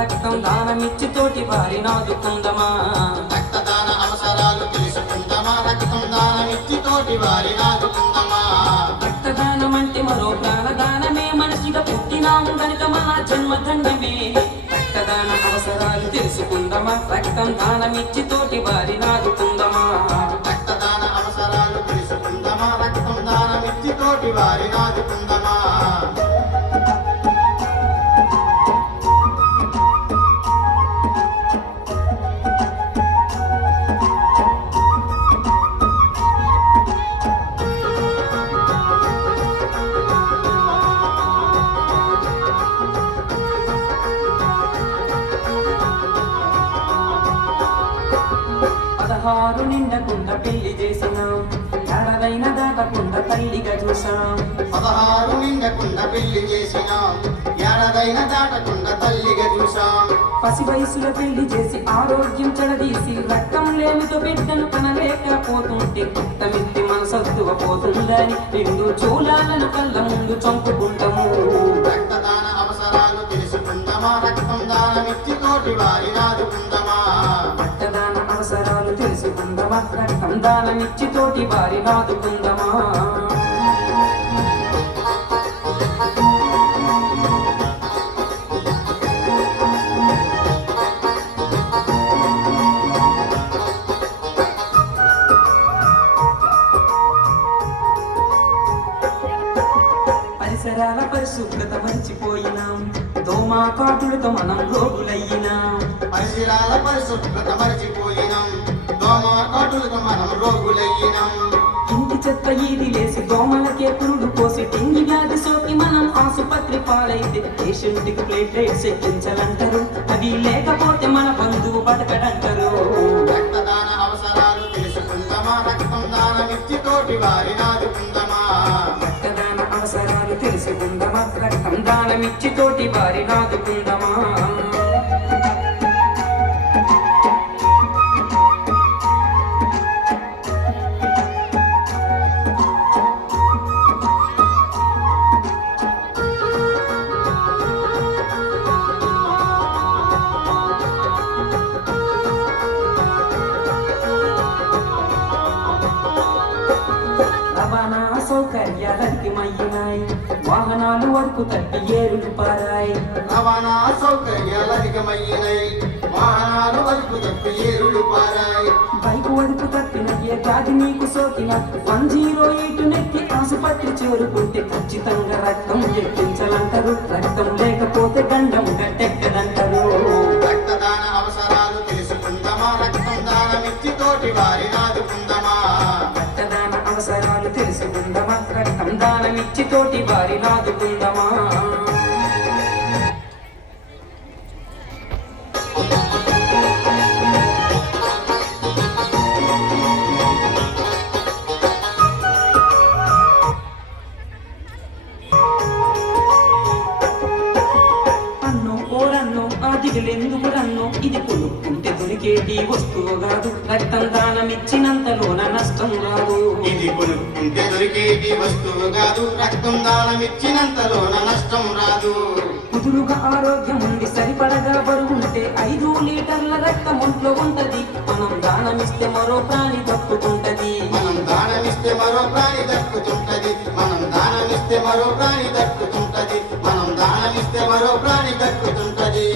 రక్తం దానమిచ్చి తోటి వారిని ఆదుకుందమా. రక్తదాన అవసరాలు తెలుసుకుందామా, రక్తం దానమిచ్చి తోటి వారిని ఆదుకుందామా. రక్తదానం అంటే మరో ప్రాణదానమే, మనిషిగా పుట్టినాము గనుక మన జన్మదండమే. రక్తదాన అవసరాలు తెలుసుకుందామా, రక్తం దానమిచ్చి తోటి వారిని ఆదుకుందామా. రక్తదాన అవసరాలు తెలుసుకుందామా, రక్తం దానమిచ్చి తోటి వారిని ఆదుకుందామా. పదహారు నిండకుండా పెళ్లి చేసినాం, ఏడవైన దాటకుండా తల్లిగా చూసాం. 16 నిండకుండా పెళ్లి చేసినాం, ఏడాదైన దాటకుండా తల్లిగా చూసాం. పసి వయసులో పెళ్లి చేసి ఆరోగ్యం చెడదీసి రక్తం లేమితో బిడ్డను కనలేకపోతుంటే రక్తమిత్తి మనసొత్తువ పోతుందని నిండు చూలాలను కళ్ళ ముందు చంపుకుంటాము. రక్తదాన అవసరాలు తెలుసుకుందామా, రక్తం దానమిచ్చి తోటి వారిని ఆదుకుందామా. రక్తదాన అవసరాలు తెలుసుకుందామా, రక్తం దానమిచ్చి తోటి వారిని ఆదుకుందామా. పరిసరాల పరిశుభ్రత మరిచిపోయినాం, దోమా కాటులతో మనం రోగులయ్యినాం. పరిసరాల పరిశుభ్రత మరిచిపోయినాం, దోమ కాటులతో మనం రోగులయ్యినాం. ఇంటి చెత్త ఈది లేసి దోమలకే పురుడు పోసి డెంగి వ్యాధి సోకి మనం ఆసుపత్రి పాలైతే పేషెంట్కి ప్లేట్లెట్స్ ఎక్కించాలంటారు, అవి లేకపోతే మన బంధువు బతకడంటారు. రక్తదాన అవసరాలు తెలుసుకుందామా, రక్తం దానమిచ్చి తోటి వారిని ఆదుకుందామా. రక్తదాన అవసరాలు తెలుసుకుందామా, రక్తం దానమిచ్చి తోటి వారిని ఆదుకుందామా. రవాణా సౌకర్యాలకి మయ్యినాయి, వాహనాలు వరకు తప్పి ఏరులు పారాయి. రవాణా సౌకర్యాలు అధికమయ్యినాయి, వాహనాలు వరకు తప్పి ఏరులు పారాయి. బైకు వరకు తప్పిన ఏ వ్యాధి నీకు సోకిన 108 నెక్కి ఆసుపత్రి చేరుకుంటే ఖచ్చితంగా రక్తం ఎక్కించాలంటారు, రక్తం లేకపోతే గండం గట్టెక్కదంటారు. రక్తదాన అవసరాలు తెలుసుకుందామా, రక్తం దానమిచ్చి తోటి వారిని ఆదుకుందామా. రక్తదాన అవసరాలు తెలుసుకుందామా, రక్తం దానమిచ్చి తోటి వారిని ఆదుకుందామా. అన్నో ఓరన్నో ఆ దిగులెందుకు రన్నో, ఇది కొనుక్కుంటే దొరికేటి వస్తువు కాదు, రక్తం దానమిచ్చినంతలోన నష్టం రాదు. ఇది కొనుక్కుంటే దొరికేటి వస్తువు కాదు, రక్తం దానమిచ్చినంతలోన నష్టం రాదు. కుదురుగా ఆరోగ్యం ఉండి సరిపడగా బరువుంటే 5 లీటర్ల రక్తం ఒంట్లో ఉంటది, మనం దానమిస్తే మరో ప్రాణి దక్కుతుంటది. మనం దానమిస్తే మరో ప్రాణి దక్కుతుంటది, మనం దానమిస్తే మరో ప్రాణి దక్కుతుంటది, మనం దానమిస్తే మరో ప్రాణి దక్కుతుంటది.